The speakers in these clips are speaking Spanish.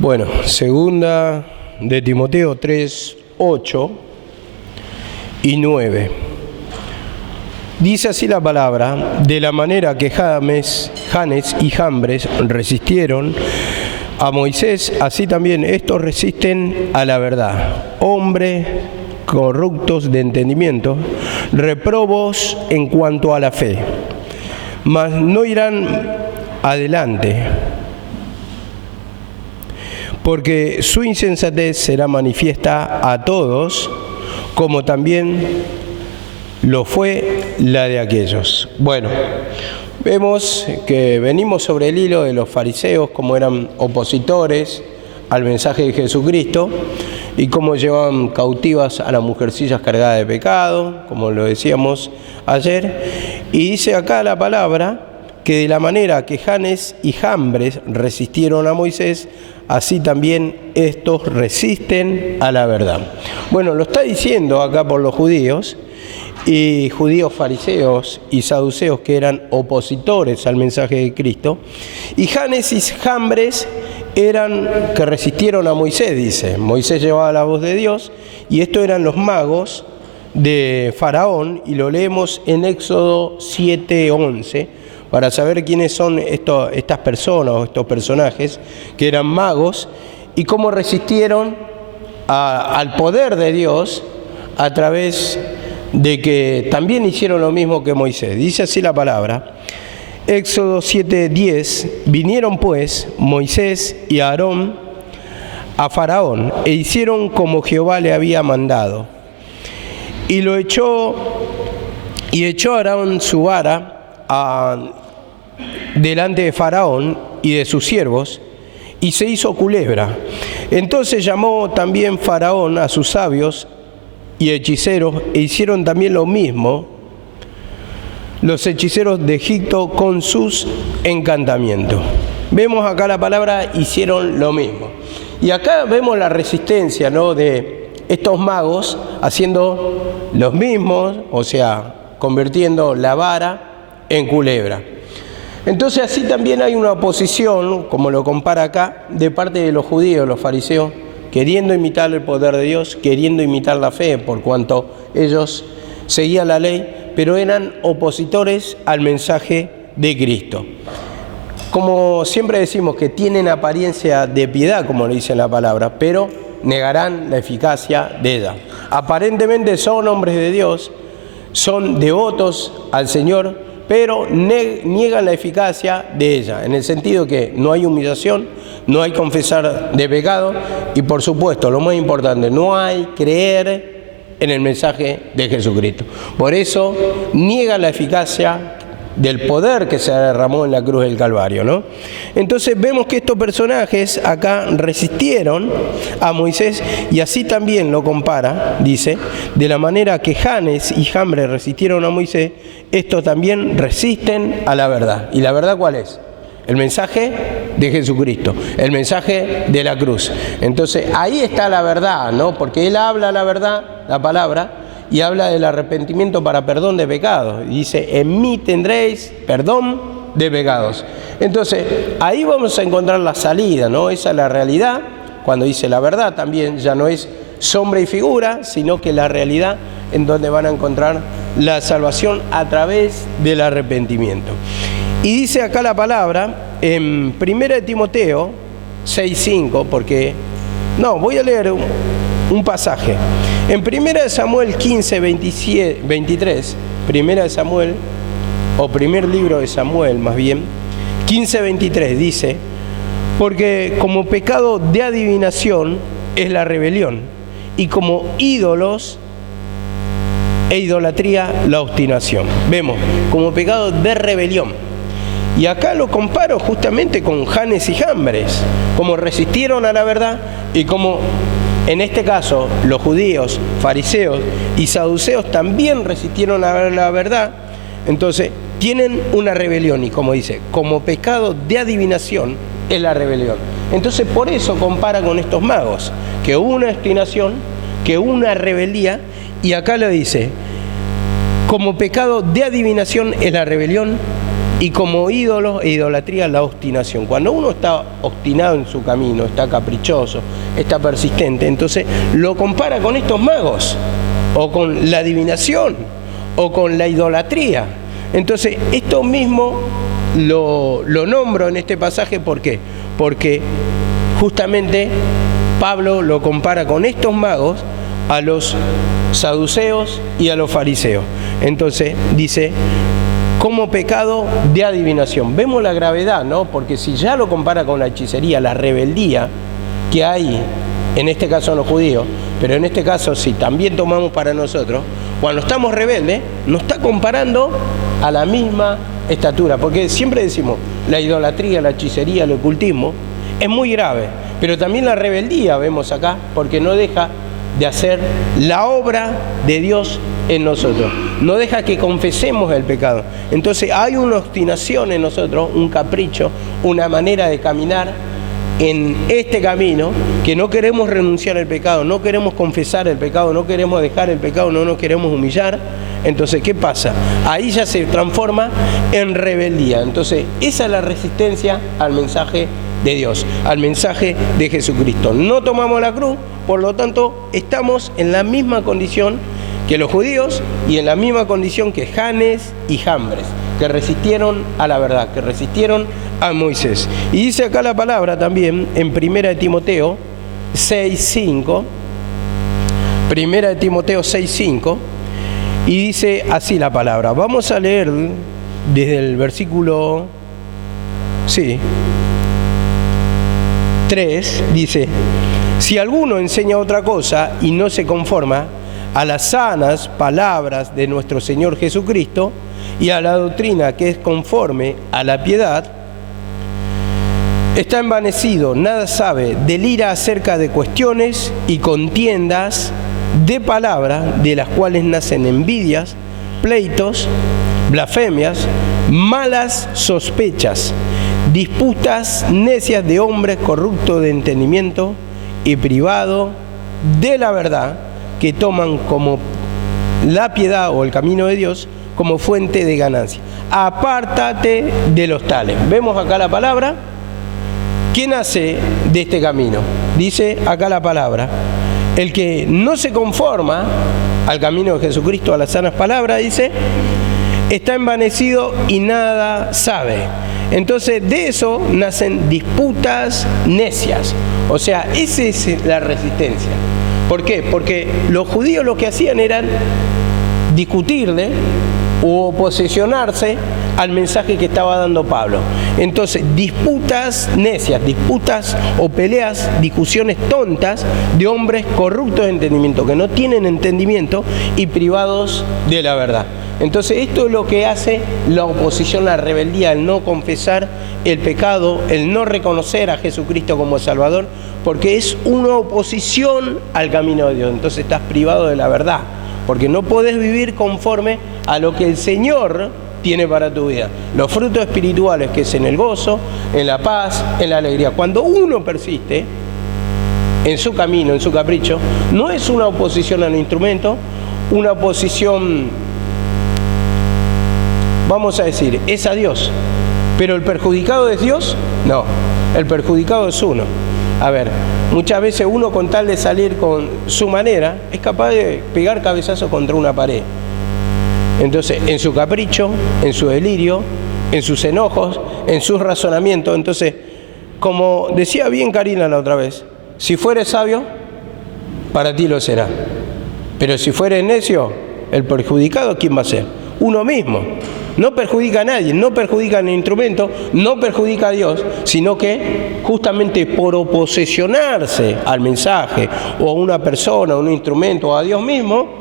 Bueno, segunda de Timoteo 3, 8 y 9. Dice así la palabra: de la manera que Janes y Jambres resistieron a Moisés, así también estos resisten a la verdad. Hombres corruptos de entendimiento, reprobos en cuanto a la fe, mas no irán adelante, porque su insensatez será manifiesta a todos, como también lo fue la de aquellos. Bueno, vemos que venimos sobre el hilo de los fariseos, como eran opositores al mensaje de Jesucristo y cómo llevaban cautivas a las mujercillas cargadas de pecado, como lo decíamos ayer. Y dice acá la palabra que de la manera que Janes y Jambres resistieron a Moisés, así también estos resisten a la verdad. Bueno, lo está diciendo acá por los judíos, y judíos fariseos y saduceos que eran opositores al mensaje de Cristo, y Janes y Jambres eran que resistieron a Moisés, dice. Moisés llevaba la voz de Dios, y estos eran los magos de Faraón, y lo leemos en Éxodo 7:11, para saber quiénes son estas personas o estos personajes que eran magos y cómo resistieron al poder de Dios a través de que también hicieron lo mismo que Moisés. Dice así la palabra, Éxodo 7:10: vinieron pues Moisés y Aarón a Faraón e hicieron como Jehová le había mandado. Y echó Aarón su vara delante de Faraón y de sus siervos, y se hizo culebra. Entonces llamó también Faraón a sus sabios y hechiceros, e hicieron también lo mismo los hechiceros de Egipto con sus encantamientos. Vemos acá la palabra hicieron lo mismo. Y acá vemos la resistencia, ¿no?, de estos magos haciendo los mismos, o sea, convirtiendo la vara en culebra. Entonces así también hay una oposición, como lo compara acá, de parte de los judíos, los fariseos, queriendo imitar el poder de Dios, queriendo imitar la fe, por cuanto ellos seguían la ley, pero eran opositores al mensaje de Cristo. Como siempre decimos, que tienen apariencia de piedad, como le dice la palabra, pero negarán la eficacia de ella. Aparentemente son hombres de Dios, son devotos al Señor, pero niegan la eficacia de ella, en el sentido que no hay humillación, no hay confesar de pecado y, por supuesto, lo más importante, no hay creer en el mensaje de Jesucristo. Por eso niegan la eficacia del poder que se derramó en la cruz del Calvario, ¿no? Entonces vemos que estos personajes acá resistieron a Moisés, y así también lo compara, dice, de la manera que Janes y Jambres resistieron a Moisés, estos también resisten a la verdad. ¿Y la verdad cuál es? El mensaje de Jesucristo, el mensaje de la cruz. Entonces ahí está la verdad, ¿no? Porque él habla la verdad, la palabra, y habla del arrepentimiento para perdón de pecados. Y dice, en mí tendréis perdón de pecados. Entonces, ahí vamos a encontrar la salida, ¿no? Esa es la realidad. Cuando dice la verdad también ya no es sombra y figura, sino que la realidad en donde van a encontrar la salvación a través del arrepentimiento. Y dice acá la palabra, en 1 de Timoteo 6:5, porque... No, voy a leer un pasaje. En 1 de Samuel 15:23, 1 de Samuel, o primer libro de Samuel más bien, 15:23 dice, porque como pecado de adivinación es la rebelión, y como ídolos e idolatría la obstinación. Vemos, como pecado de rebelión. Y acá lo comparo justamente con Janes y Jambres, como resistieron a la verdad y como en este caso los judíos, fariseos y saduceos también resistieron a la verdad. Entonces tienen una rebelión, y como dice, como pecado de adivinación es la rebelión. Entonces por eso compara con estos magos, que hubo una obstinación, que hubo una rebeldía, y acá lo dice, como pecado de adivinación es la rebelión, y como ídolo e idolatría la obstinación. Cuando uno está obstinado en su camino, está caprichoso, está persistente, entonces lo compara con estos magos, o con la adivinación, o con la idolatría. Entonces esto mismo lo nombro en este pasaje. ¿Por qué? Porque justamente Pablo lo compara con estos magos, a los saduceos y a los fariseos. Entonces dice, como pecado de adivinación. Vemos la gravedad, ¿no? Porque si ya lo compara con la hechicería, la rebeldía que hay, en este caso en los judíos, pero en este caso si también tomamos para nosotros, cuando estamos rebeldes, nos está comparando a la misma estatura. Porque siempre decimos, la idolatría, la hechicería, el ocultismo, es muy grave. Pero también la rebeldía vemos acá, porque no deja de hacer la obra de Dios en nosotros, no deja que confesemos el pecado. Entonces hay una obstinación en nosotros, un capricho, una manera de caminar en este camino, que no queremos renunciar al pecado, no queremos confesar el pecado, no queremos dejar el pecado, no nos queremos humillar. Entonces, ¿qué pasa? Ahí ya se transforma en rebeldía. Entonces, esa es la resistencia al mensaje de Dios, al mensaje de Jesucristo. No tomamos la cruz, por lo tanto, estamos en la misma condición que los judíos y en la misma condición que Janes y Jambres, que resistieron a la verdad, que resistieron a Moisés. Y dice acá la palabra también en 1 Timoteo 6:5, 1 Timoteo 6:5, y dice así la palabra. Vamos a leer desde el versículo 3, dice: si alguno enseña otra cosa y no se conforma a las sanas palabras de nuestro Señor Jesucristo y a la doctrina que es conforme a la piedad, está envanecido, nada sabe, delira acerca de cuestiones y contiendas de palabras, de las cuales nacen envidias, pleitos, blasfemias, malas sospechas, disputas necias de hombres corruptos de entendimiento y privado de la verdad, que toman como la piedad o el camino de Dios como fuente de ganancia. Apártate de los tales. Vemos acá la palabra. ¿Quién nace de este camino? Dice acá la palabra: el que no se conforma al camino de Jesucristo, a las sanas palabras, dice, está envanecido y nada sabe. Entonces de eso nacen disputas necias. O sea, esa es la resistencia. ¿Por qué? Porque los judíos lo que hacían era discutirle o oposicionarse al mensaje que estaba dando Pablo. Entonces, disputas necias, disputas o peleas, discusiones tontas de hombres corruptos de entendimiento, que no tienen entendimiento y privados de la verdad. Entonces, esto es lo que hace la oposición, la rebeldía, el no confesar el pecado, el no reconocer a Jesucristo como Salvador, porque es una oposición al camino de Dios. Entonces estás privado de la verdad, porque no podés vivir conforme a lo que el Señor tiene para tu vida. Los frutos espirituales, que es en el gozo, en la paz, en la alegría. Cuando uno persiste en su camino, en su capricho, no es una oposición al instrumento, una oposición, vamos a decir, es a Dios. Pero el perjudicado es Dios, no, el perjudicado es uno. A ver, muchas veces uno, con tal de salir con su manera, es capaz de pegar cabezazo contra una pared. Entonces, en su capricho, en su delirio, en sus enojos, en sus razonamientos. Entonces, como decía bien Karina la otra vez, si fueres sabio, para ti lo será. Pero si fueres necio, el perjudicado, ¿quién va a ser? Uno mismo. No perjudica a nadie, no perjudica al instrumento, no perjudica a Dios, sino que justamente por oposesionarse al mensaje o a una persona, a un instrumento o a Dios mismo,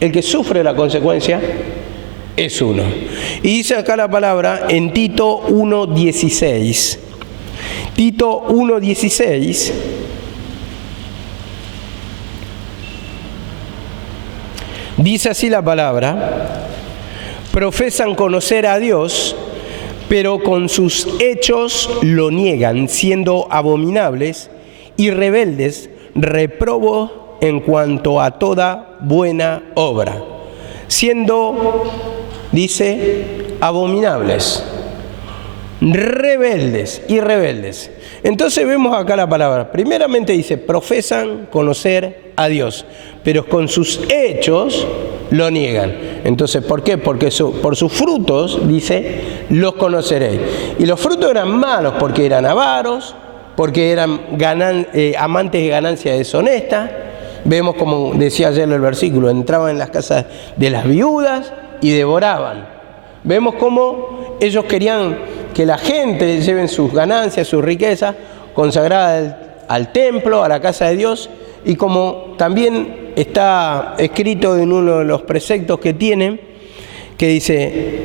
el que sufre la consecuencia es uno. Y dice acá la palabra en Tito 1:16. Tito 1:16 dice así la palabra: profesan conocer a Dios, pero con sus hechos lo niegan, siendo abominables y rebeldes, reprobos en cuanto a toda buena obra, siendo dice abominables, rebeldes y rebeldes. Entonces vemos acá la palabra. Primeramente dice, profesan conocer a Dios, pero con sus hechos lo niegan. Entonces, ¿por qué? Porque por sus frutos, dice, los conoceréis. Y los frutos eran malos porque eran avaros, porque eran amantes de ganancia deshonesta. Vemos, como decía ayer el versículo, entraban en las casas de las viudas y devoraban. Vemos cómo ellos querían que la gente lleven sus ganancias, sus riquezas consagradas al templo, a la casa de Dios, y como también está escrito en uno de los preceptos que tienen, que dice,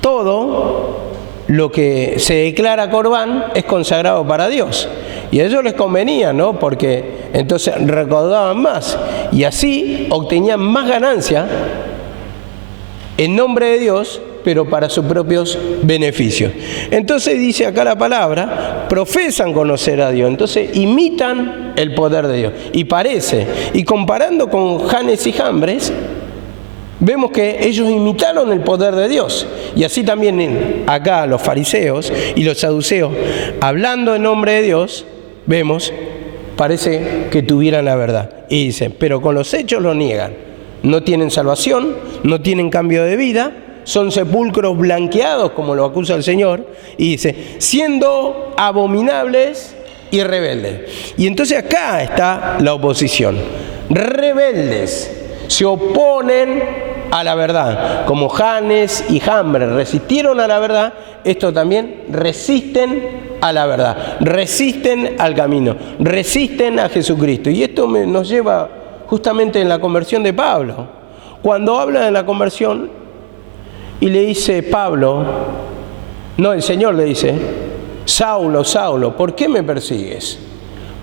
todo lo que se declara corbán es consagrado para Dios. Y a ellos les convenía, ¿no? Porque entonces recaudaban más y así obtenían más ganancia en nombre de Dios, pero para sus propios beneficios. Entonces dice acá la palabra, profesan conocer a Dios, entonces imitan el poder de Dios. Y parece, y comparando con Janes y Jambres, vemos que ellos imitaron el poder de Dios. Y así también acá los fariseos y los saduceos, hablando en nombre de Dios, vemos, parece que tuvieran la verdad. Y dicen, pero con los hechos lo niegan. No tienen salvación, no tienen cambio de vida, son sepulcros blanqueados, como lo acusa el Señor, y dice, siendo abominables y rebeldes. Y entonces acá está la oposición. Rebeldes, se oponen a la verdad, como Janes y Jambres resistieron a la verdad, estos también resisten a la verdad, resisten al camino, resisten a Jesucristo. Y esto nos lleva justamente en la conversión de Pablo. Cuando habla de la conversión y le dice Pablo, no, el Señor le dice, Saulo, Saulo, ¿por qué me persigues?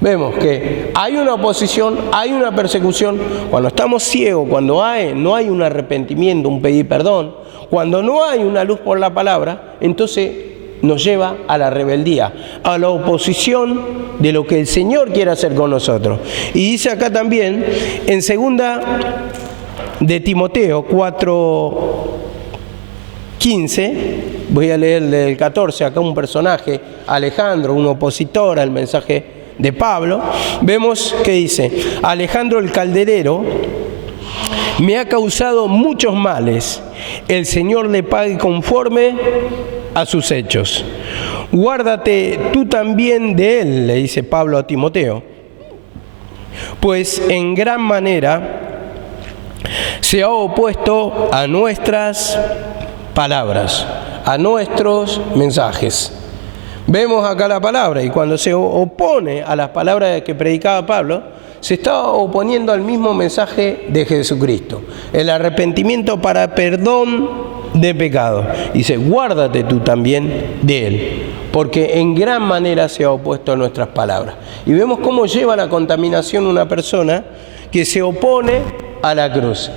Vemos que hay una oposición, hay una persecución. Cuando estamos ciegos, cuando no hay un arrepentimiento, un pedir perdón, cuando no hay una luz por la palabra, entonces nos lleva a la rebeldía, a la oposición de lo que el Señor quiere hacer con nosotros. Y dice acá también, en 2 de Timoteo 4:15, voy a leer del 14, acá un personaje, Alejandro, un opositor al mensaje de Pablo, vemos que dice, Alejandro el calderero me ha causado muchos males, el Señor le pague conforme a sus hechos. Guárdate tú también de él, le dice Pablo a Timoteo, pues en gran manera se ha opuesto a nuestras palabras, a nuestros mensajes. Vemos acá la palabra, y cuando se opone a las palabras que predicaba Pablo, se está oponiendo al mismo mensaje de Jesucristo, el arrepentimiento para perdón de pecado. Dice, guárdate tú también de él, porque en gran manera se ha opuesto a nuestras palabras. Y vemos cómo lleva la contaminación una persona que se opone a la cruz,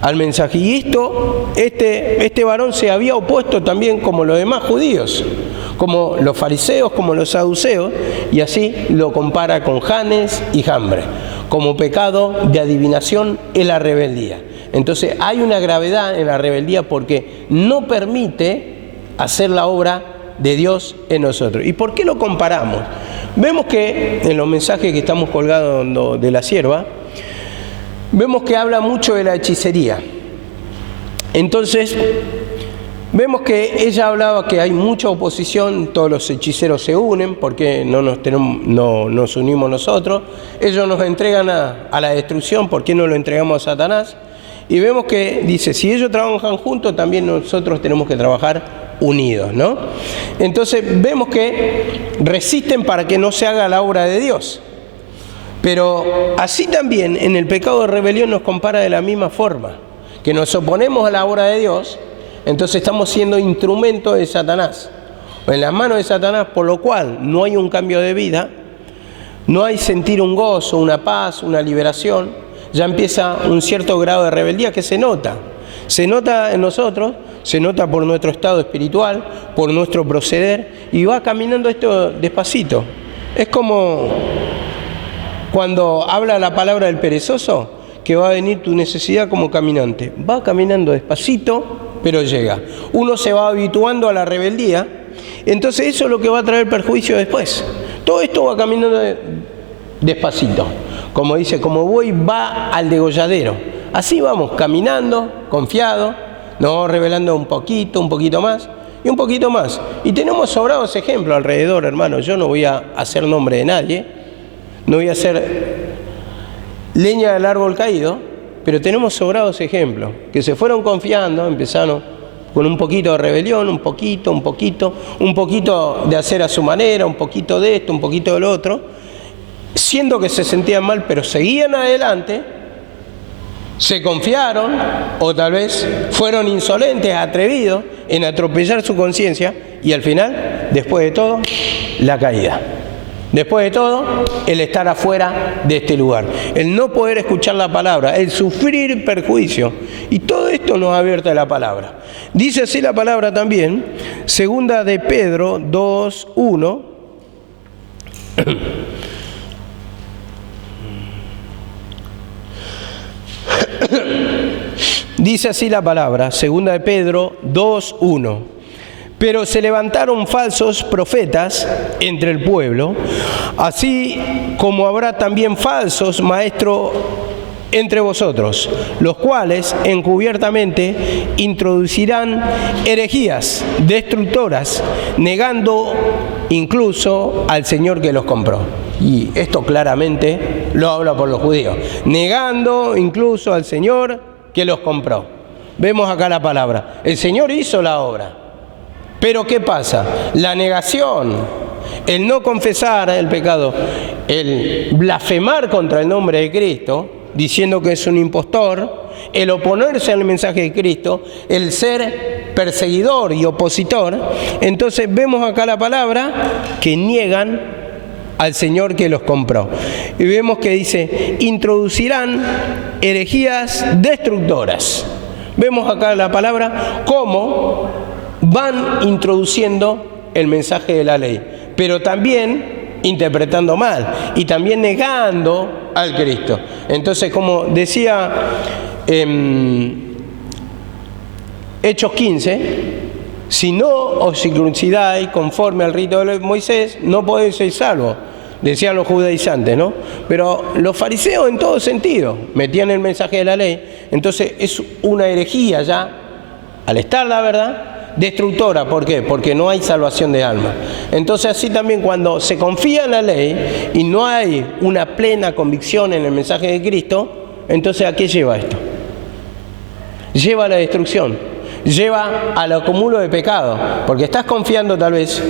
al mensaje. Y este varón se había opuesto también como los demás judíos, como los fariseos, como los saduceos, y así lo compara con Janes y Jambres. Como pecado de adivinación es la rebeldía. Entonces hay una gravedad en la rebeldía porque no permite hacer la obra de Dios en nosotros. ¿Y por qué lo comparamos? Vemos que en los mensajes que estamos colgando de la sierva, vemos que habla mucho de la hechicería. Entonces, vemos que ella hablaba que hay mucha oposición, todos los hechiceros se unen, porque no nos unimos nosotros, ellos nos entregan a la destrucción, ¿por qué no lo entregamos a Satanás? Y vemos que dice, si ellos trabajan juntos, también nosotros tenemos que trabajar unidos, ¿no? Entonces vemos que resisten para que no se haga la obra de Dios. Pero así también en el pecado de rebelión nos compara de la misma forma, que nos oponemos a la obra de Dios, entonces estamos siendo instrumentos de Satanás, en las manos de Satanás, por lo cual no hay un cambio de vida, no hay sentir un gozo, una paz, una liberación, ya empieza un cierto grado de rebeldía que se nota en nosotros, se nota por nuestro estado espiritual, por nuestro proceder, y va caminando esto despacito. Es como cuando habla la palabra del perezoso, que va a venir tu necesidad como caminante. Va caminando despacito, pero llega. Uno se va habituando a la rebeldía, entonces eso es lo que va a traer perjuicio después. Todo esto va caminando despacito, como dice, como buey va al degolladero. Así vamos, caminando, confiado, nos vamos revelando un poquito más, y un poquito más. Y tenemos sobrados ejemplos alrededor, hermano. Yo no voy a hacer nombre de nadie, no voy a hacer leña del árbol caído, pero tenemos sobrados ejemplos, que se fueron confiando, empezaron con un poquito de rebelión, un poquito de hacer a su manera, un poquito de esto, un poquito de lo otro, siendo que se sentían mal, pero seguían adelante, se confiaron, o tal vez fueron insolentes, atrevidos en atropellar su conciencia, y al final, después de todo, la caída. Después de todo, el estar afuera de este lugar, el no poder escuchar la palabra, el sufrir perjuicio. Y todo esto nos advierte la palabra. Dice así la palabra también, segunda de Pedro 2:1. Dice así la palabra, segunda de Pedro 2:1. Pero se levantaron falsos profetas entre el pueblo, así como habrá también falsos maestros entre vosotros, los cuales encubiertamente introducirán herejías destructoras, negando incluso al Señor que los compró. Y esto claramente lo habla por los judíos, negando incluso al Señor que los compró. Vemos acá la palabra, el Señor hizo la obra. Pero ¿qué pasa? La negación, el no confesar el pecado, el blasfemar contra el nombre de Cristo, diciendo que es un impostor, el oponerse al mensaje de Cristo, el ser perseguidor y opositor. Entonces vemos acá la palabra que niegan al Señor que los compró. Y vemos que dice, introducirán herejías destructoras. Vemos acá la palabra cómo van introduciendo el mensaje de la ley, pero también interpretando mal y también negando al Cristo. Entonces, como decía Hechos 15, si no os circuncidáis conforme al rito de Moisés, no podéis ser salvos, decían los judaizantes, ¿no? Pero los fariseos en todo sentido metían el mensaje de la ley. Entonces es una herejía ya, al estar la verdad, destructora. ¿Por qué? Porque no hay salvación de alma. Entonces así también cuando se confía en la ley y no hay una plena convicción en el mensaje de Cristo, entonces ¿a qué lleva esto? Lleva a la destrucción, lleva al acumulo de pecado, porque estás confiando tal vez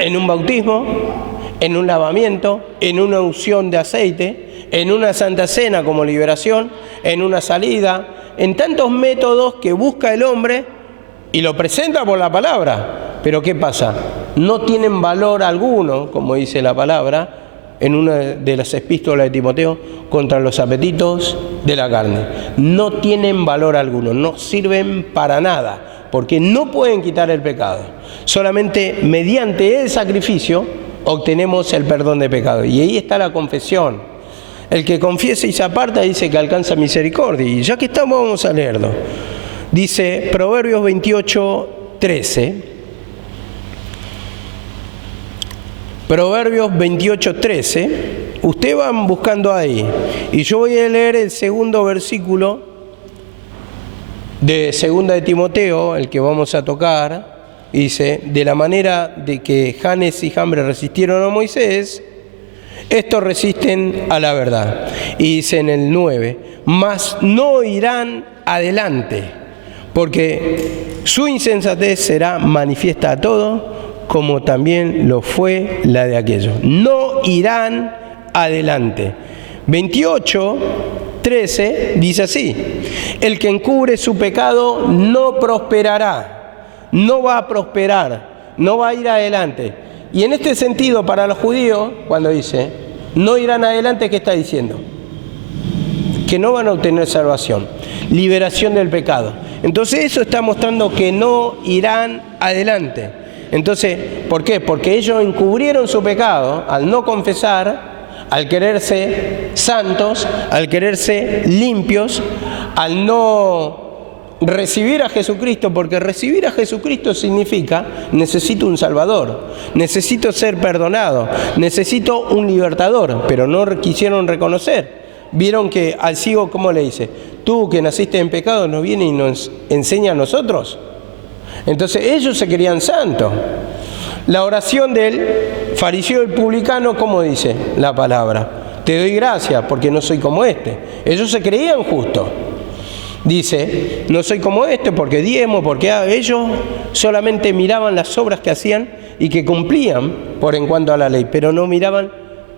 en un bautismo, en un lavamiento, en una unción de aceite, en una santa cena como liberación, en una salida, en tantos métodos que busca el hombre y lo presenta por la palabra. Pero ¿qué pasa? No tienen valor alguno, como dice la palabra en una de las epístolas de Timoteo, contra los apetitos de la carne. No tienen valor alguno, no sirven para nada, porque no pueden quitar el pecado. Solamente mediante el sacrificio obtenemos el perdón de pecado. Y ahí está la confesión. El que confiesa y se aparta dice que alcanza misericordia. Y ya que estamos, vamos a leerlo. Dice Proverbios 28:13. Proverbios 28:13. Ustedes van buscando ahí. Y yo voy a leer el segundo versículo de segunda de Timoteo, el que vamos a tocar. Dice, de la manera de que Janes y Jambres resistieron a Moisés, estos resisten a la verdad. Y dice en el 9, mas no irán adelante, porque su insensatez será manifiesta a todos, como también lo fue la de aquellos. No irán adelante. 28:13 dice así, el que encubre su pecado no prosperará. No va a prosperar, no va a ir adelante. Y en este sentido, para los judíos, cuando dice, no irán adelante, ¿qué está diciendo? Que no van a obtener salvación, liberación del pecado. Entonces eso está mostrando que no irán adelante. Entonces, ¿por qué? Porque ellos encubrieron su pecado al no confesar, al quererse santos, al quererse limpios, al no recibir a Jesucristo, porque recibir a Jesucristo significa necesito un Salvador, necesito ser perdonado, necesito un libertador, pero no quisieron reconocer. Vieron que al ciego, ¿cómo le dice? Tú que naciste en pecado, ¿nos viene y nos enseña a nosotros? Entonces ellos se creían santos. La oración del fariseo y publicano, ¿cómo dice la palabra? Te doy gracias porque no soy como este. Ellos se creían justos. Dice, no soy como este porque diezmo, porque ellos solamente miraban las obras que hacían y que cumplían por en cuanto a la ley, pero no miraban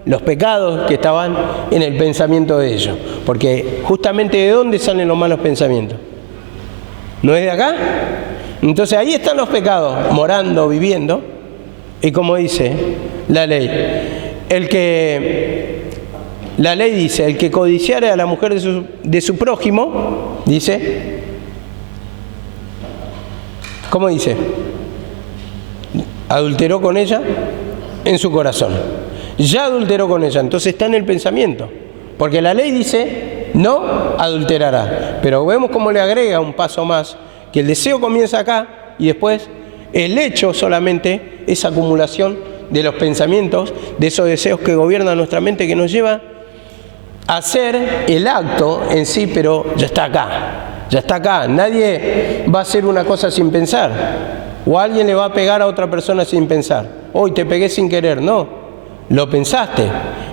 los pecados que estaban en el pensamiento de ellos. Porque justamente ¿de dónde salen los malos pensamientos? ¿No es de acá? Entonces ahí están los pecados, morando, viviendo, y como dice la ley, la ley dice, el que codiciare a la mujer de su prójimo, dice, ¿cómo dice? Adulteró con ella en su corazón. Ya adulteró con ella, entonces está en el pensamiento. Porque la ley dice, no adulterará. Pero vemos cómo le agrega un paso más, que el deseo comienza acá y después el hecho solamente es acumulación de los pensamientos, de esos deseos que gobiernan nuestra mente, que nos lleva a hacer el acto en sí, pero ya está acá, ya está acá. Nadie va a hacer una cosa sin pensar, o alguien le va a pegar a otra persona sin pensar. Hoy te pegué sin querer, no, lo pensaste,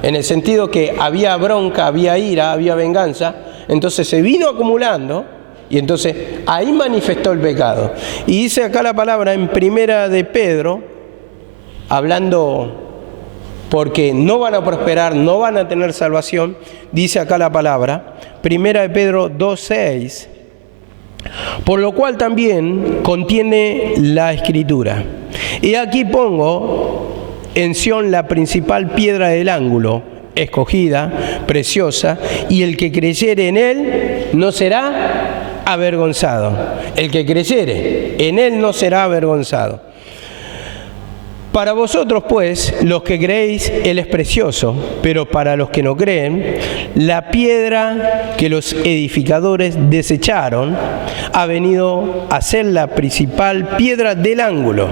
en el sentido que había bronca, había ira, había venganza, entonces se vino acumulando y entonces ahí manifestó el pecado. Y dice acá la palabra en Primera de Pedro, hablando porque no van a prosperar, no van a tener salvación, dice acá la palabra, Primera de Pedro 2:6, por lo cual también contiene la Escritura. Y aquí pongo en Sión la principal piedra del ángulo, escogida, preciosa, y el que creyere en él no será avergonzado. El que creyere en él no será avergonzado. Para vosotros, pues, los que creéis, él es precioso, pero para los que no creen, la piedra que los edificadores desecharon ha venido a ser la principal piedra del ángulo,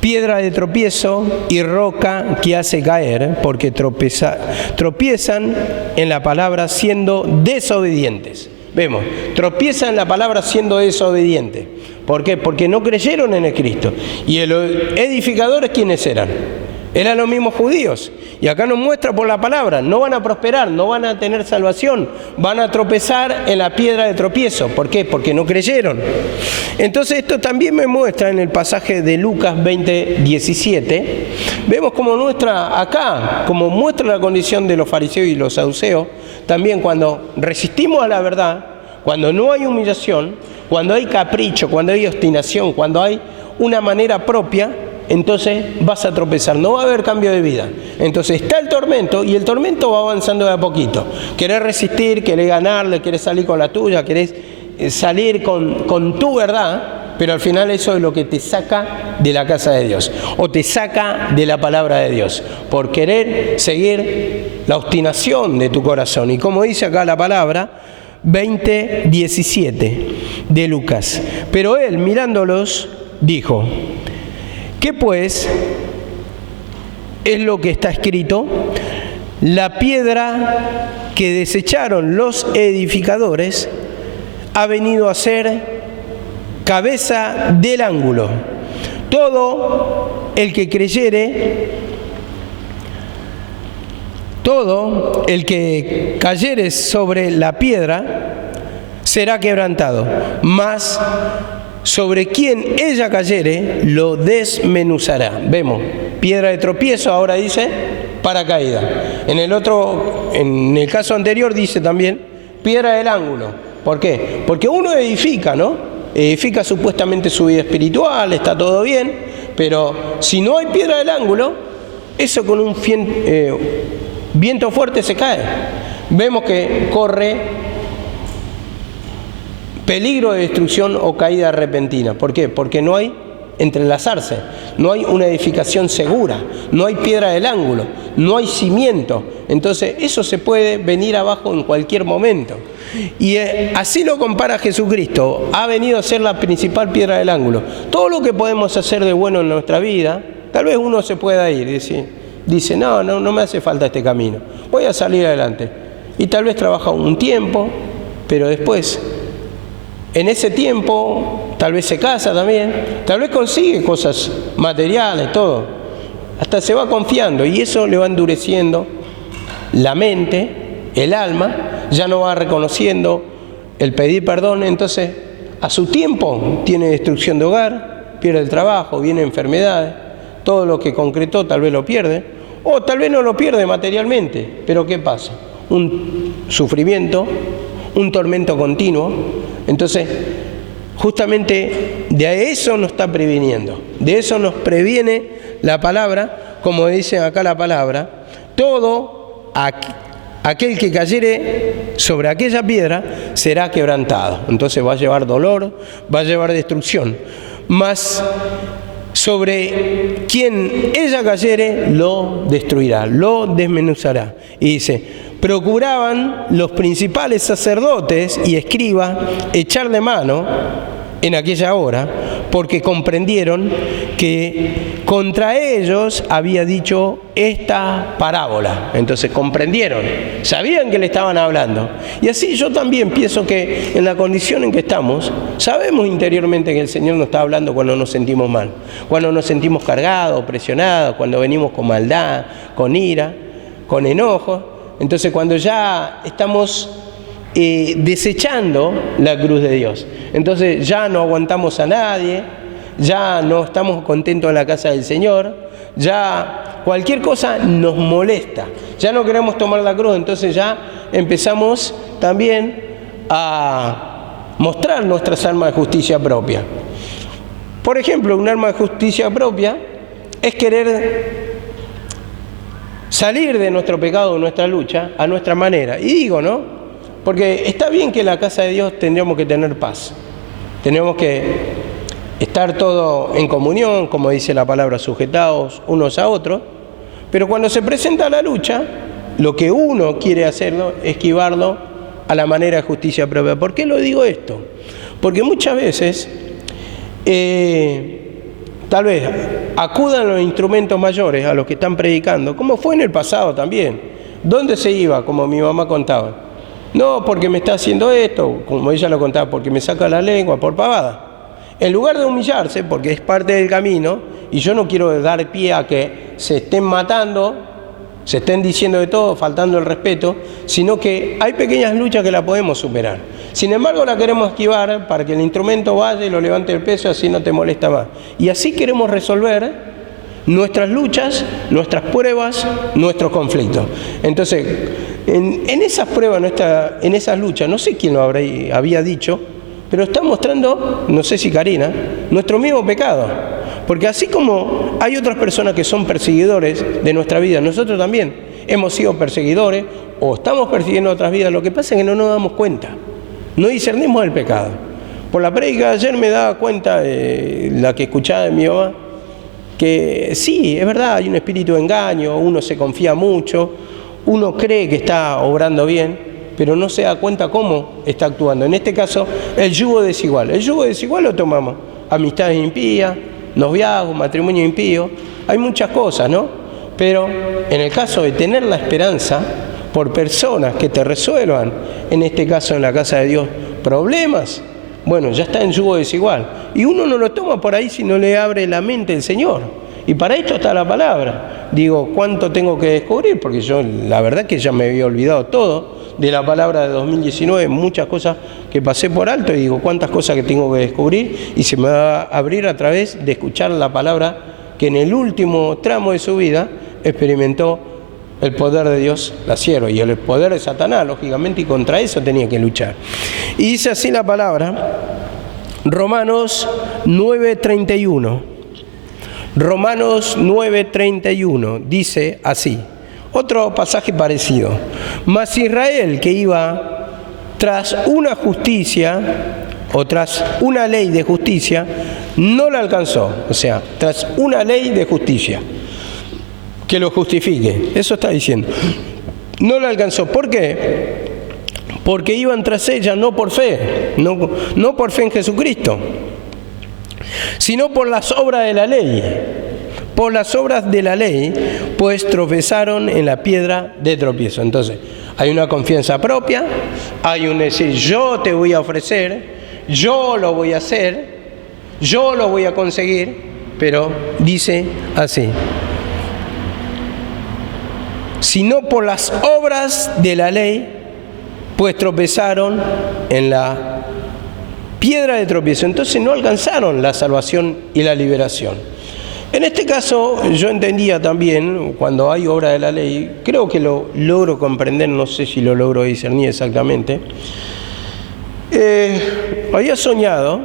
piedra de tropiezo y roca que hace caer, porque tropiezan en la palabra siendo desobedientes. Vemos, tropiezan en la palabra siendo desobedientes. ¿Por qué? Porque no creyeron en el Cristo. ¿Y los edificadores quiénes eran? Eran los mismos judíos. Y acá nos muestra por la palabra, no van a prosperar, no van a tener salvación, van a tropezar en la piedra de tropiezo. ¿Por qué? Porque no creyeron. Entonces esto también me muestra en el pasaje de Lucas 20:17. Vemos como muestra acá, como muestra la condición de los fariseos y los saduceos, también cuando resistimos a la verdad, cuando no hay humillación, cuando hay capricho, cuando hay obstinación, cuando hay una manera propia, entonces vas a tropezar, no va a haber cambio de vida. Entonces está el tormento y el tormento va avanzando de a poquito. Querés resistir, querés ganarle, querés salir con la tuya, querés salir con tu verdad, pero al final eso es lo que te saca de la casa de Dios o te saca de la palabra de Dios por querer seguir la obstinación de tu corazón. Y como dice acá la palabra 20:17 de Lucas, pero él mirándolos dijo: ¿qué pues es lo que está escrito? La piedra que desecharon los edificadores ha venido a ser cabeza del ángulo. Todo el que cayere sobre la piedra será quebrantado, mas sobre quien ella cayere lo desmenuzará. Vemos, piedra de tropiezo, ahora dice paracaída. En el caso anterior dice también piedra del ángulo. ¿Por qué? Porque uno edifica, ¿no? Edifica supuestamente su vida espiritual, está todo bien, pero si no hay piedra del ángulo, eso con un viento fuerte se cae. Vemos que corre peligro de destrucción o caída repentina. ¿Por qué? Porque no hay entrelazarse, no hay una edificación segura, no hay piedra del ángulo, no hay cimiento Entonces eso se puede venir abajo en cualquier momento. Y así lo compara Jesucristo. Ha venido a ser la principal piedra del ángulo. Todo lo que podemos hacer de bueno en nuestra vida, tal vez uno se pueda ir y dice, no me hace falta este camino, voy a salir adelante. Y tal vez trabaja un tiempo, pero después, en ese tiempo, tal vez se casa también, tal vez consigue cosas materiales, todo. Hasta se va confiando y eso le va endureciendo la mente, el alma, ya no va reconociendo el pedir perdón. Entonces, a su tiempo tiene destrucción de hogar, pierde el trabajo, viene enfermedades, todo lo que concretó tal vez lo pierde, o tal vez no lo pierde materialmente, pero ¿qué pasa? Un sufrimiento, un tormento continuo. Entonces, justamente de eso nos está previniendo, de eso nos previene la palabra, como dice acá la palabra, todo aquel que cayere sobre aquella piedra será quebrantado. Entonces va a llevar dolor, va a llevar destrucción, mas sobre quien ella cayere lo destruirá, lo desmenuzará. Y dice, procuraban los principales sacerdotes y escribas echarle mano en aquella hora, porque comprendieron que contra ellos había dicho esta parábola. Entonces comprendieron, sabían que le estaban hablando. Y así yo también pienso que en la condición en que estamos, sabemos interiormente que el Señor nos está hablando cuando nos sentimos mal, cuando nos sentimos cargados, presionados, cuando venimos con maldad, con ira, con enojo. Entonces cuando ya estamos desechando la cruz de Dios, entonces ya no aguantamos a nadie, ya no estamos contentos en la casa del Señor, ya cualquier cosa nos molesta, ya no queremos tomar la cruz. Entonces ya empezamos también a mostrar nuestras armas de justicia propia. Por ejemplo, un arma de justicia propia es querer salir de nuestro pecado, de nuestra lucha, a nuestra manera. Y digo, ¿no? Porque está bien que en la casa de Dios tendríamos que tener paz, tenemos que estar todos en comunión, como dice la palabra, sujetados unos a otros, pero cuando se presenta la lucha, lo que uno quiere hacerlo, esquivarlo a la manera de justicia propia. ¿Por qué lo digo esto? Porque muchas veces, tal vez acudan los instrumentos mayores a los que están predicando, como fue en el pasado también. ¿Dónde se iba? Como mi mamá contaba. No, porque me está haciendo esto, como ella lo contaba, porque me saca la lengua, por pavada. En lugar de humillarse, porque es parte del camino, y yo no quiero dar pie a que se estén matando, se estén diciendo de todo, faltando el respeto, sino que hay pequeñas luchas que la podemos superar. Sin embargo, la queremos esquivar para que el instrumento vaya y lo levante el peso, así no te molesta más. Y así queremos resolver nuestras luchas, nuestras pruebas, nuestros conflictos. Entonces, en esas pruebas, en esas luchas, no sé quién lo había dicho, pero está mostrando, no sé si Karina, nuestro mismo pecado. Porque así como hay otras personas que son perseguidores de nuestra vida, nosotros también hemos sido perseguidores o estamos persiguiendo otras vidas. Lo que pasa es que no nos damos cuenta, no discernimos el pecado. Por la prédica de ayer me daba cuenta, la que escuchaba de mi mamá, que sí, es verdad, hay un espíritu de engaño, uno se confía mucho, uno cree que está obrando bien, pero no se da cuenta cómo está actuando. En este caso, el yugo desigual. El yugo desigual lo tomamos. Amistades impías, noviazgo, matrimonio impío, hay muchas cosas, ¿no? Pero en el caso de tener la esperanza por personas que te resuelvan, en este caso en la casa de Dios, problemas, bueno, ya está en yugo desigual. Y uno no lo toma por ahí si no le abre la mente el Señor. Y para esto está la palabra. Digo, ¿cuánto tengo que descubrir? Porque yo la verdad que ya me había olvidado todo de la palabra de 2019, muchas cosas que pasé por alto, y digo, cuántas cosas que tengo que descubrir, y se me va a abrir a través de escuchar la palabra que en el último tramo de su vida experimentó el poder de Dios, la sierva, y el poder de Satanás, lógicamente, y contra eso tenía que luchar. Y dice así la palabra, Romanos 9:31. Romanos 9:31 dice así, otro pasaje parecido. Mas Israel, que iba tras una justicia o tras una ley de justicia, no la alcanzó. O sea, tras una ley de justicia que lo justifique. Eso está diciendo. No la alcanzó. ¿Por qué? Porque iban tras ella no por fe, no por fe en Jesucristo, sino por las obras de la ley. Por las obras de la ley, pues tropezaron en la piedra de tropiezo. Entonces, hay una confianza propia, hay un decir, yo te voy a ofrecer, yo lo voy a hacer, yo lo voy a conseguir, pero dice así: sino por las obras de la ley, pues tropezaron en la piedra de tropiezo. Entonces no alcanzaron la salvación y la liberación. En este caso yo entendía también, cuando hay obra de la ley, creo que lo logro comprender, no sé si lo logro discernir exactamente. Había soñado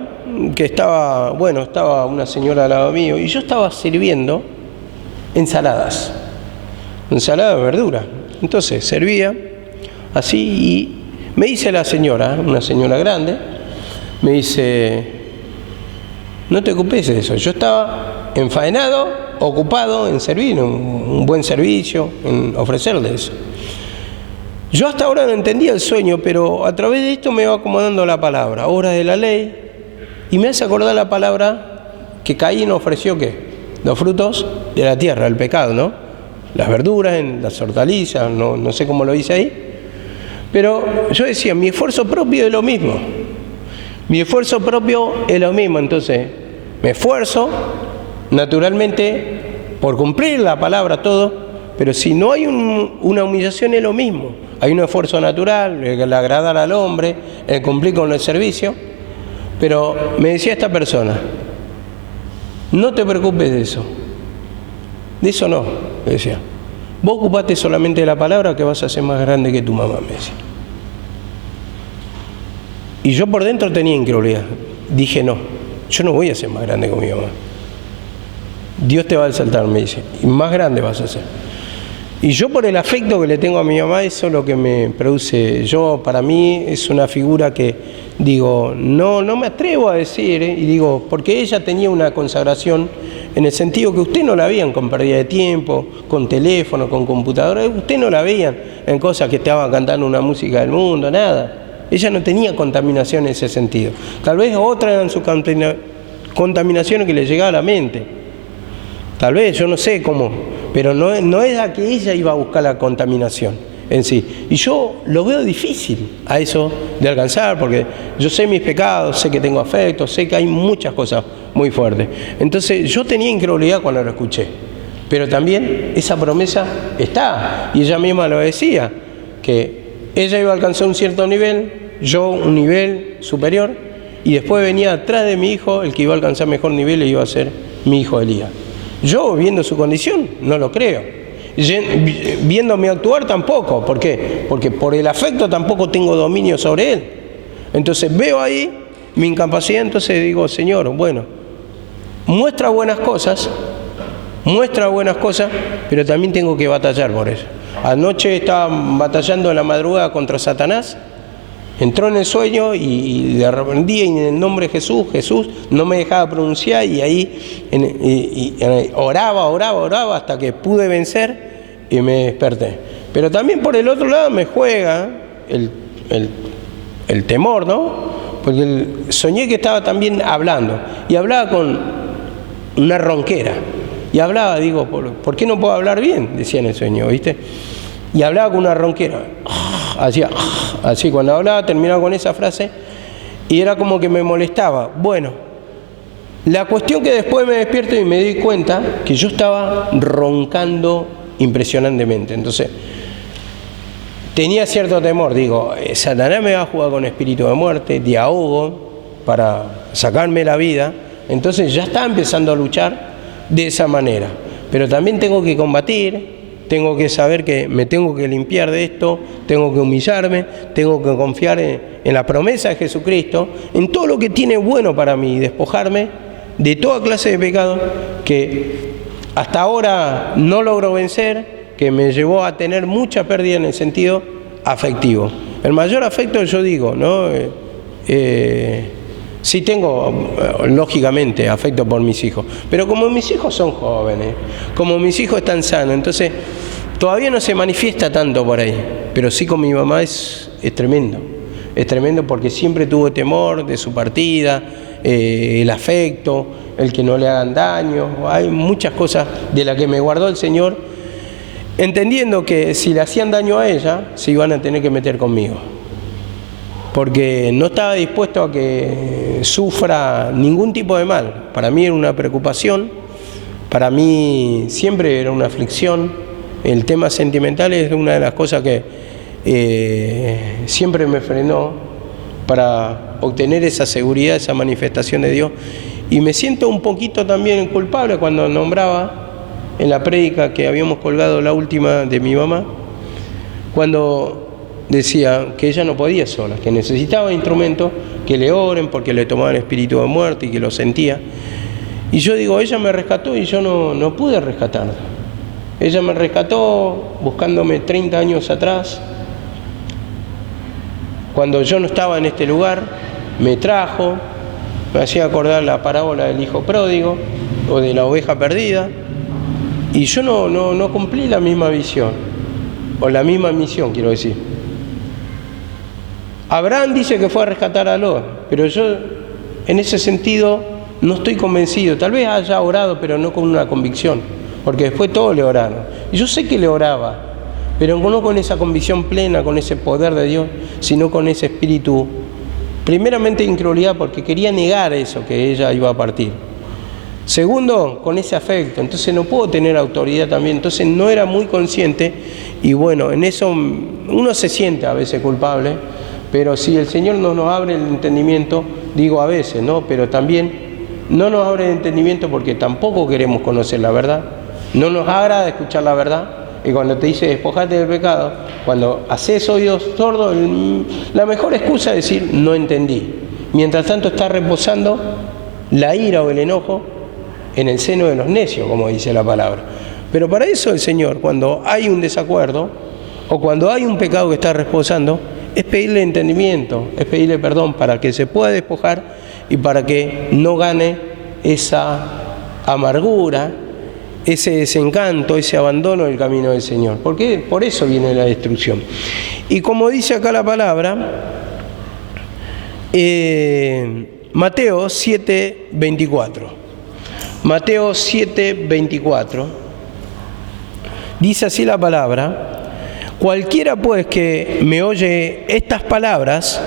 que estaba una señora al lado mío y yo estaba sirviendo ensaladas de verdura. Entonces servía así y me dice la señora, una señora grande, me dice: no te ocupes de eso. Yo estaba enfaenado, ocupado en servir, un buen servicio, en ofrecerle eso. Yo hasta ahora no entendía el sueño, pero a través de esto me va acomodando la palabra, obra de la ley, y me hace acordar la palabra que Caín ofreció, ¿qué? Los frutos de la tierra, el pecado, ¿no? Las verduras, las hortalizas, no sé cómo lo dice ahí, pero yo decía, mi esfuerzo propio es lo mismo. Mi esfuerzo propio es lo mismo, entonces me esfuerzo naturalmente por cumplir la palabra, todo, pero si no hay una humillación es lo mismo. Hay un esfuerzo natural, el agradar al hombre, el cumplir con el servicio, pero me decía esta persona: no te preocupes de eso no, me decía. Vos ocupate solamente de la palabra, que vas a ser más grande que tu mamá, me decía. Y yo por dentro tenía incredulidad. Dije, no, yo no voy a ser más grande que mi mamá. Dios te va a exaltar, me dice, y más grande vas a ser. Y yo, por el afecto que le tengo a mi mamá, eso es lo que me produce. Para mí es una figura que digo, no me atrevo a decir, y digo, porque ella tenía una consagración en el sentido que usted no la veían con pérdida de tiempo, con teléfono, con computadora, usted no la veían en cosas que estaban cantando una música del mundo, nada. Ella no tenía contaminación en ese sentido. Tal vez otras eran sus contaminaciones que le llegaba a la mente. Tal vez, yo no sé cómo, pero no era que ella iba a buscar la contaminación en sí. Y yo lo veo difícil a eso de alcanzar, porque yo sé mis pecados, sé que tengo afecto, sé que hay muchas cosas muy fuertes. Entonces yo tenía incredulidad cuando lo escuché, pero también esa promesa está, y ella misma lo decía, que ella iba a alcanzar un cierto nivel, yo un nivel superior, y después venía atrás de mi hijo el que iba a alcanzar mejor nivel, y iba a ser mi hijo Elías. Yo, viendo su condición, no lo creo. Viendo mi actuar, tampoco. ¿Por qué? Porque por el afecto tampoco tengo dominio sobre él. Entonces veo ahí mi incapacidad, entonces digo, Señor, bueno, muestra buenas cosas, pero también tengo que batallar por eso. Anoche estaba batallando en la madrugada contra Satanás. Entró en el sueño y de repente, y en el nombre de Jesús, no me dejaba pronunciar, y ahí oraba hasta que pude vencer y me desperté. Pero también por el otro lado me juega el temor, ¿no? Porque soñé que estaba también hablando, y hablaba con una ronquera, y hablaba, digo, ¿por qué no puedo hablar bien? Decía en el sueño, ¿viste? Y hablaba con una ronquera, hacía así, cuando hablaba terminaba con esa frase, y era como que me molestaba. Bueno, la cuestión que después me despierto y me di cuenta que yo estaba roncando impresionantemente. Entonces tenía cierto temor, digo, Satanás me va a jugar con espíritu de muerte, de ahogo, para sacarme la vida. Entonces ya estaba empezando a luchar de esa manera, pero también tengo que combatir. Tengo que saber que me tengo que limpiar de esto, tengo que humillarme, tengo que confiar en la promesa de Jesucristo, en todo lo que tiene bueno para mí, y despojarme de toda clase de pecado que hasta ahora no logro vencer, que me llevó a tener mucha pérdida en el sentido afectivo. El mayor afecto, yo digo, ¿no? Sí tengo, lógicamente, afecto por mis hijos, pero como mis hijos son jóvenes, como mis hijos están sanos, entonces Todavía no se manifiesta tanto por ahí, pero sí con mi mamá es tremendo. Es tremendo porque siempre tuvo temor de su partida, el afecto, el que no le hagan daño. Hay muchas cosas de las que me guardó el Señor, entendiendo que si le hacían daño a ella, se iban a tener que meter conmigo. Porque no estaba dispuesto a que sufra ningún tipo de mal. Para mí era una preocupación, para mí siempre era una aflicción. El tema sentimental es una de las cosas que siempre me frenó para obtener esa seguridad, esa manifestación de Dios. Y me siento un poquito también culpable cuando nombraba en la prédica que habíamos colgado, la última de mi mamá, cuando decía que ella no podía sola, que necesitaba instrumentos que le oren porque le tomaban espíritu de muerte y que lo sentía. Y yo digo, ella me rescató y yo no pude rescatarla. Ella me rescató buscándome 30 años atrás, cuando yo no estaba en este lugar, me trajo, me hacía acordar la parábola del hijo pródigo o de la oveja perdida, y yo no cumplí la misma visión, o la misma misión, quiero decir. Abraham dice que fue a rescatar a Lot, pero yo en ese sentido no estoy convencido. Tal vez haya orado, pero no con una convicción, porque después todos le oraron. Y yo sé que le oraba, pero no con esa convicción plena, con ese poder de Dios, sino con ese espíritu, primeramente de incredulidad, porque quería negar eso, que ella iba a partir. Segundo, con ese afecto. Entonces no puedo tener autoridad también. Entonces no era muy consciente, y bueno, en eso uno se siente a veces culpable, pero si el Señor no nos abre el entendimiento, digo a veces, ¿no? Pero también no nos abre el entendimiento porque tampoco queremos conocer la verdad. No nos agrada escuchar la verdad. Y cuando te dice despojate del pecado, cuando haces oídos sordos, la mejor excusa es decir no entendí. Mientras tanto está reposando la ira o el enojo en el seno de los necios, como dice la palabra. Pero para eso el Señor, cuando hay un desacuerdo o cuando hay un pecado que está reposando, es pedirle entendimiento, es pedirle perdón para que se pueda despojar y para que no gane esa amargura, ese desencanto, ese abandono del camino del Señor. Porque por eso viene la destrucción. Y como dice acá la palabra, Mateo 7:24. Mateo 7:24. Dice así la palabra: cualquiera pues que me oye estas palabras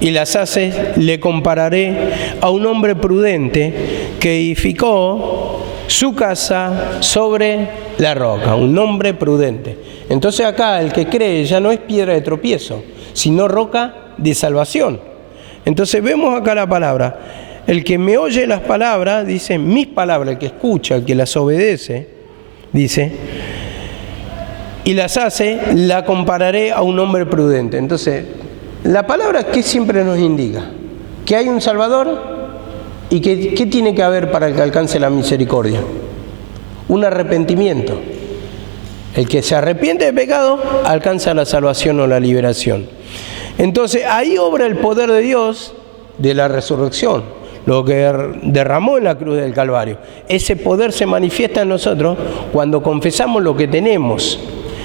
y las hace, le compararé a un hombre prudente que edificó su casa sobre la roca. Un hombre prudente. Entonces acá el que cree ya no es piedra de tropiezo, sino roca de salvación. Entonces vemos acá la palabra: el que me oye las palabras, dice mis palabras, el que escucha, el que las obedece, dice, y las hace, la compararé a un hombre prudente. Entonces, la palabra, ¿qué siempre nos indica? Que hay un Salvador y que ¿qué tiene que haber para que alcance la misericordia? Un arrepentimiento. El que se arrepiente de pecado alcanza la salvación o la liberación. Entonces, ahí obra el poder de Dios de la resurrección, lo que derramó en la cruz del Calvario. Ese poder se manifiesta en nosotros cuando confesamos lo que tenemos,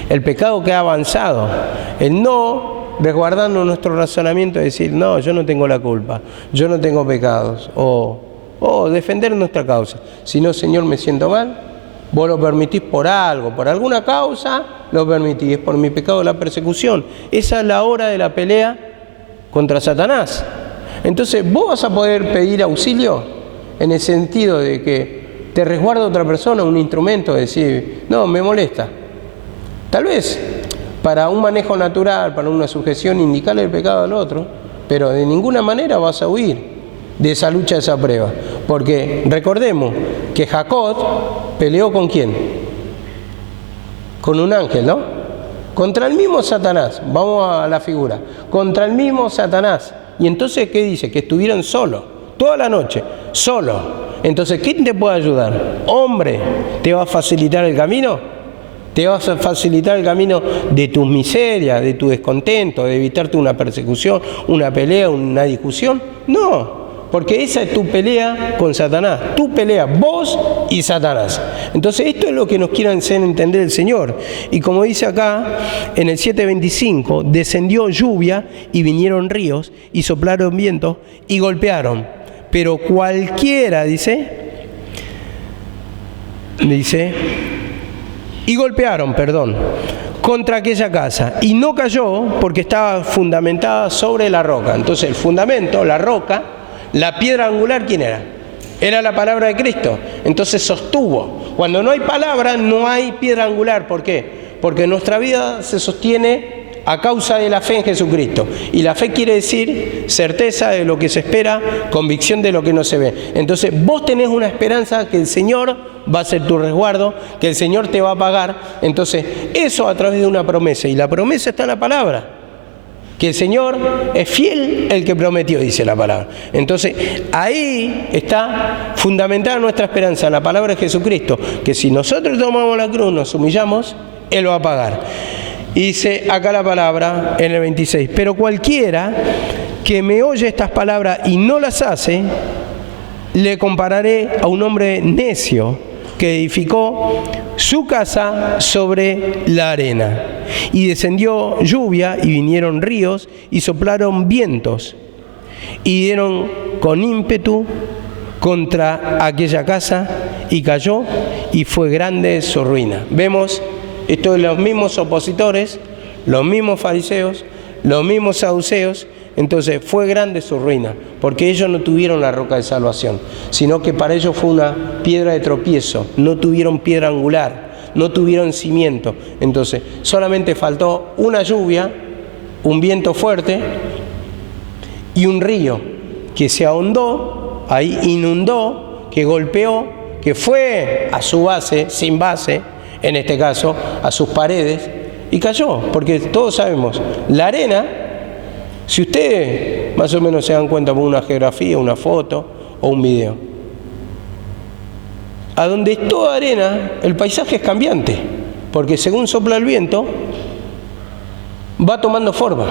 el pecado que ha avanzado, el no resguardando nuestro razonamiento y decir, no, yo no tengo la culpa, yo no tengo pecados, o defender nuestra causa. Si no, Señor, me siento mal, vos lo permitís por algo, por alguna causa, lo permitís, es por mi pecado la persecución. Esa es la hora de la pelea contra Satanás. Entonces, ¿vos vas a poder pedir auxilio? En el sentido de que te resguarda otra persona, un instrumento, de decir, no, me molesta. Tal vez para un manejo natural, para una sujeción, indicarle el pecado al otro, pero de ninguna manera vas a huir de esa lucha, de esa prueba. Porque recordemos que Jacob peleó ¿con quién? Con un ángel, ¿no? Contra el mismo Satanás. Vamos a la figura. Contra el mismo Satanás. Y entonces, ¿qué dice? Que estuvieron solos, toda la noche, solos. Entonces, ¿quién te puede ayudar? Hombre, ¿te va a facilitar el camino? ¿Te va a facilitar el camino de tus miserias, de tu descontento, de evitarte una persecución, una pelea, una discusión? No. porque esa es tu pelea con Satanás, tu pelea, vos y Satanás. Entonces esto es lo que nos quiere hacer entender el Señor. Y como dice acá, en el 7:25, descendió lluvia y vinieron ríos y soplaron vientos y golpearon. Pero cualquiera, dice, y golpearon, contra aquella casa, y no cayó porque estaba fundamentada sobre la roca. Entonces el fundamento, la roca, la piedra angular, ¿quién era? Era la palabra de Cristo. Entonces sostuvo. Cuando no hay palabra, no hay piedra angular. ¿Por qué? Porque nuestra vida se sostiene a causa de la fe en Jesucristo. Y la fe quiere decir certeza de lo que se espera, convicción de lo que no se ve. Entonces vos tenés una esperanza que el Señor va a ser tu resguardo, que el Señor te va a pagar. Entonces eso a través de una promesa. Y la promesa está en la palabra. Que el Señor es fiel el que prometió, dice la palabra. Entonces ahí está fundamentada nuestra esperanza en la palabra de Jesucristo. Que si nosotros tomamos la cruz, nos humillamos, Él va a pagar. Y dice acá la palabra en el 26, pero cualquiera que me oye estas palabras y no las hace, le compararé a un hombre necio que edificó su casa sobre la arena. Y descendió lluvia y vinieron ríos y soplaron vientos y dieron con ímpetu contra aquella casa y cayó y fue grande su ruina. Vemos esto de los mismos opositores, los mismos fariseos, los mismos saduceos. Entonces fue grande su ruina, porque ellos no tuvieron la roca de salvación, sino que para ellos fue una piedra de tropiezo, no tuvieron piedra angular, no tuvieron cimiento. Entonces solamente faltó una lluvia, un viento fuerte y un río que se ahondó, ahí inundó, que golpeó, que fue a su base, sin base, en este caso, a sus paredes, y cayó, porque todos sabemos, la arena, si ustedes más o menos se dan cuenta por una geografía, una foto o un video, a donde es toda arena, el paisaje es cambiante, porque según sopla el viento, va tomando forma.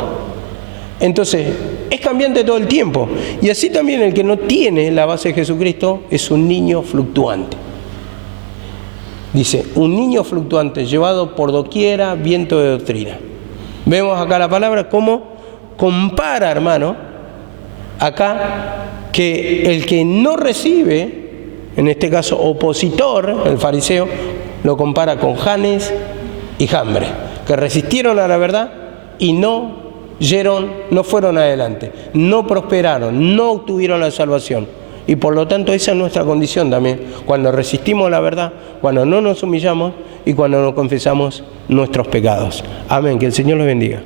Entonces, es cambiante todo el tiempo. Y así también el que no tiene la base de Jesucristo es un niño fluctuante. Dice, un niño fluctuante llevado por doquiera viento de doctrina. Vemos acá la palabra cómo compara, hermano, acá que el que no recibe, en este caso opositor, el fariseo, lo compara con Janes y Jambre, que resistieron a la verdad y no fueron adelante, no prosperaron, no obtuvieron la salvación. Y por lo tanto esa es nuestra condición también, cuando resistimos la verdad, cuando no nos humillamos y cuando no confesamos nuestros pecados. Amén, que el Señor los bendiga.